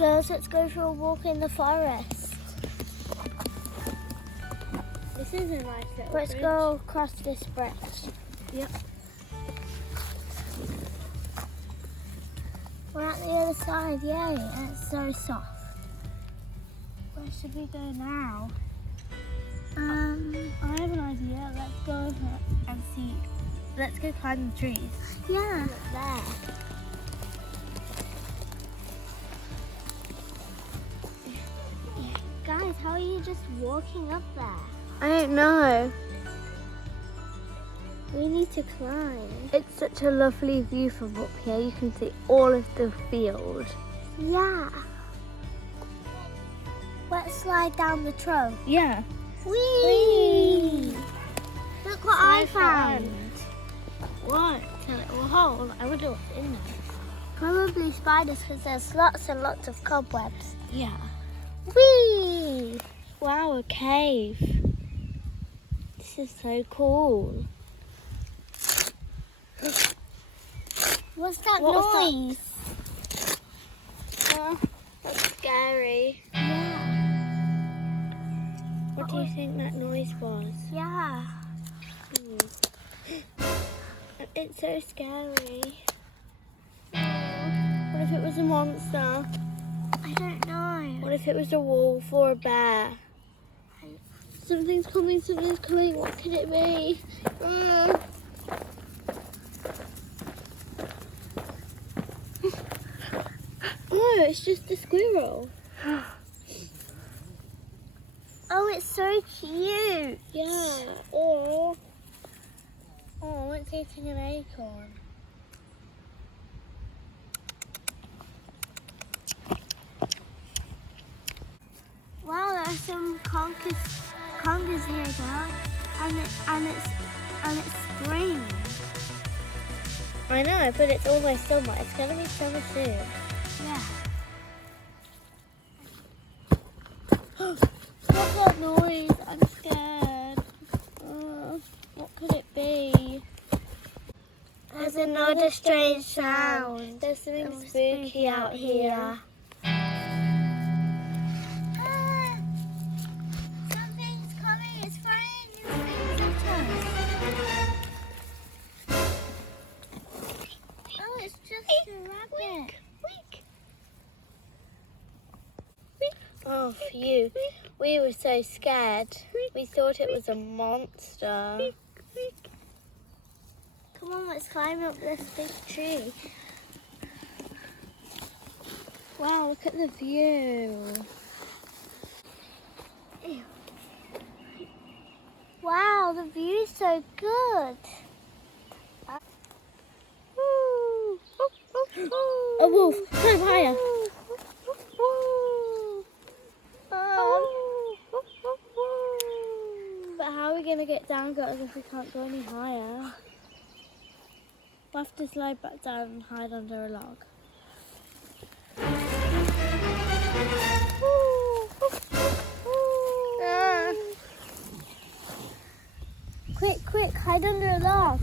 girls, let's go for a walk in the forest. This is a nice little Let's bridge. go across this bridge. Yep. We're at the other side, yay, and it's so soft. Where should we go now? I have an idea. Let's go and see. Let's go climb the trees. Yeah. Look there. Guys, how are you just walking up there? I don't know. We need to climb. It's such a lovely view from up here. You can see all of the field. Yeah. Let's slide down the trunk. Yeah. Whee! Look what I found. What? A little hole. I wonder what's in there. Probably spiders because there's lots and lots of cobwebs. Yeah. Whee! Wow, a cave. This is so cool. What's that What was noise? Oh, that's scary. Yeah. What do you think that noise was? Yeah. It's so scary. What if it was a monster? I don't know. What if it was a wolf or a bear? Something's coming, something's coming. What could it be? Oh, it's just a squirrel. Oh, it's so cute. Yeah. Oh, it's eating an acorn. Wow, there are some congas here, girl. And it's spring. I know, but it's almost summer. It's going to be summer soon. Yeah. What's that noise? I'm scared. What could it be? There's another strange sound. There's something Something spooky out here. Something's coming. It's throwing things at us. Oh, it's just a rabbit. Oh, phew. We were so scared. We thought it was a monster. Come on, let's climb up this big tree. Wow, look at the view. Wow, the view's so good. A wolf, climb higher. But how are we going to get down, girls, if we can't go any higher? We'll have to slide back down and hide under a log. Quick, hide under a log.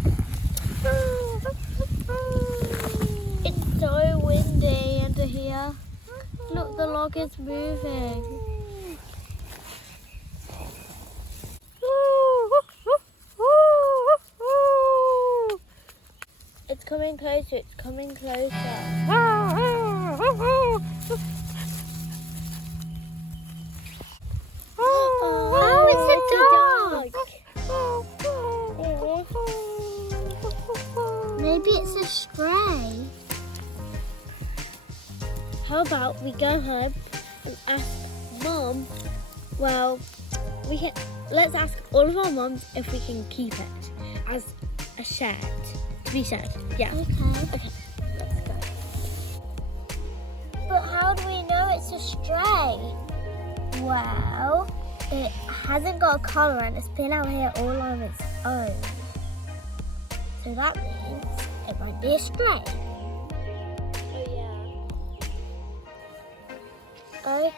It's so windy under here. Look, the log is moving. It's coming closer, it's coming closer. Oh, it's a dog. Maybe it's a stray. How about we go home and ask Mum? Well, let's ask all of our mums if we can keep it as a shed. To be shed, yeah. Okay. Let's go. But how do we know it's a stray? Well, it hasn't got a collar and it's been out here all on its own. So that means it might be a stray. Oh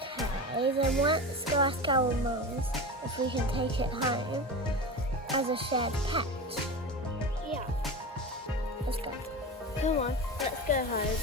Okay, then let's go ask our mums if we can take it home as a shared pet. yeah. Let's go. Come on, let's go home.